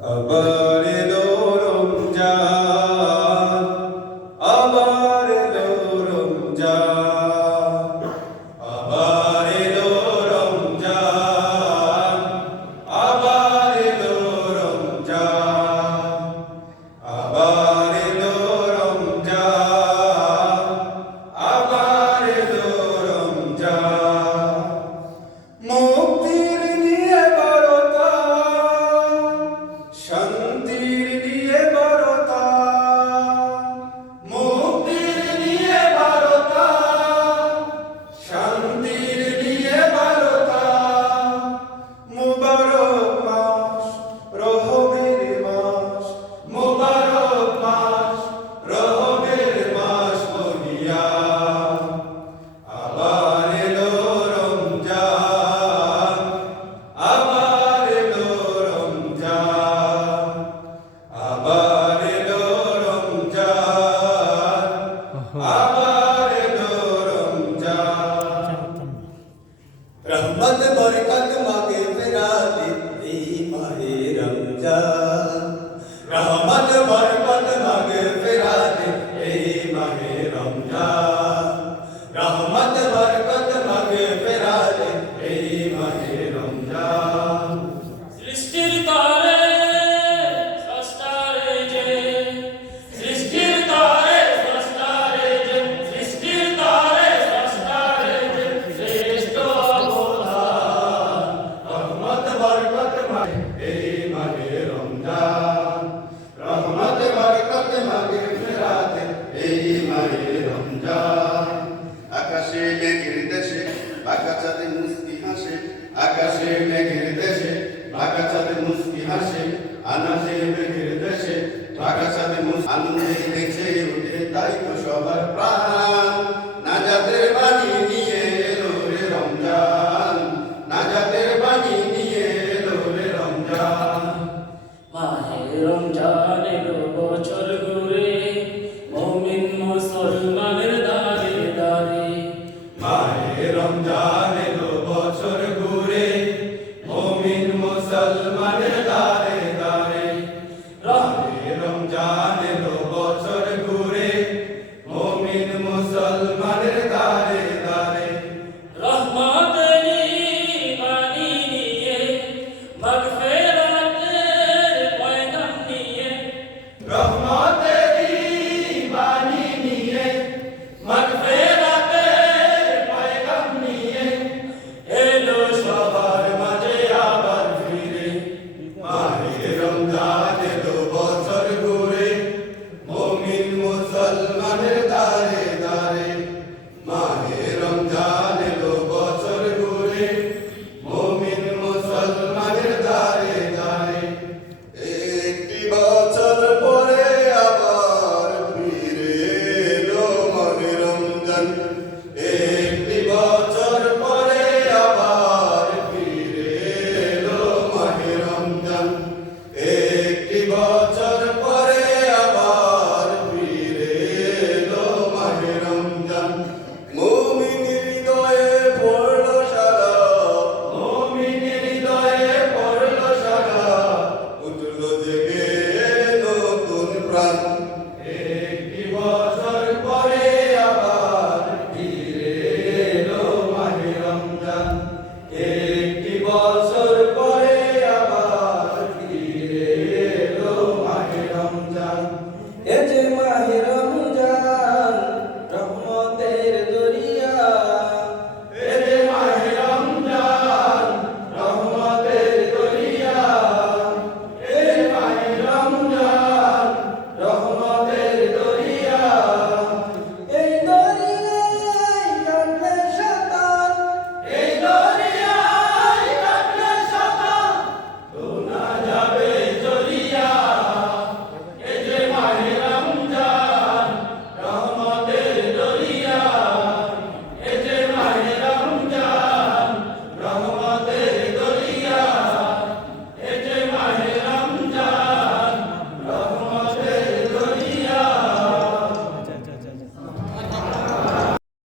আবার এলো রমজান, আবার এলো রমজান, আবার এলো রমজান, আবার এলো রমজান, আবার এলো রমজান, আবার এলো রমজান। মুক্তির নিয়ে বারতা, শান্তির নিয়ে বারতা, মুক্তির নিয়ে বারতা, শান্তির নিয়ে বারতা। মুবারক মাস, রহমের মাস, মুবারক মাস, রহমের মাস বলিয়া আবার এলো রমজান, আবার এলো রমজান, আবার এলো রমজান, আবার এলো রমজান। রহমত বরকত মাগে ফেরাতে এই মাহে রমজান, রহমত বরকত মাগে ফেরাতে এই মাহে রমজান, রহমত বরকত মাগে ফেরাতে এই মাহে রমজান। সৃষ্টির তরে স্রষ্টারে যে, সৃষ্টির তরে স্রষ্টারে যে, সৃষ্টির তরে স্রষ্টারে যে, শ্রেষ্ঠ অবদান। রহমত বরকত মাগে এই মাহে রমজান, রহমত বরকত মাগে ফেরাতে এই মাহে রমজান। আকাশে মেঘের দেশে বাঁকা চাঁদে মুস্কি হাসে, আকাশে মেঘের দেশে বাঁকা চাঁদে মুস্কি হাসে, আনাসে মেঘের দেশে বাঁকা চাঁদে আনন্দে নেচে ওঠে তাই তো সবার প্রাণ। নাজাতের বাণী নিয়ে এলো রে রমজান, নাজাতের বাণী নিয়ে এলো রে রমজান। মাহে রমজান এলো বছর ঘুরে, মুমিন মুসলমানের দাঁড়ে দাঁড়ে। মাহে রমজান এলো বছর ঘুরে, মুমিন মুসলমানের দাঁড়ে দাঁড়ে। মাহে রমজান এলো বছর ঘুরে, মুমিন মুসলমানের দাঁড়ে দাঁড়ে। রহমতেরি বাণী নিয়ে, মাগফিরাতের পয়গাম নিয়ে, রহমতেরি বাণী নিয়ে, মাগফিরাতের পয়গাম নিয়ে, এলো সবার মাঝে আবার ফিরে। মাহে রমজান এলো বছর ঘুরে, মুমিন মুসলমানের দাঁড়ে দাঁড়ে। মাহে রমজান এলো বছর ঘুরে, মুমিন মুসলমানের দাঁড়ে দাঁড়ে। একটি বছর পরে আবার ফিরে এলো মাহে রমজান, একটি বছর পরে আবার ফিরে এলো মাহে রমজান,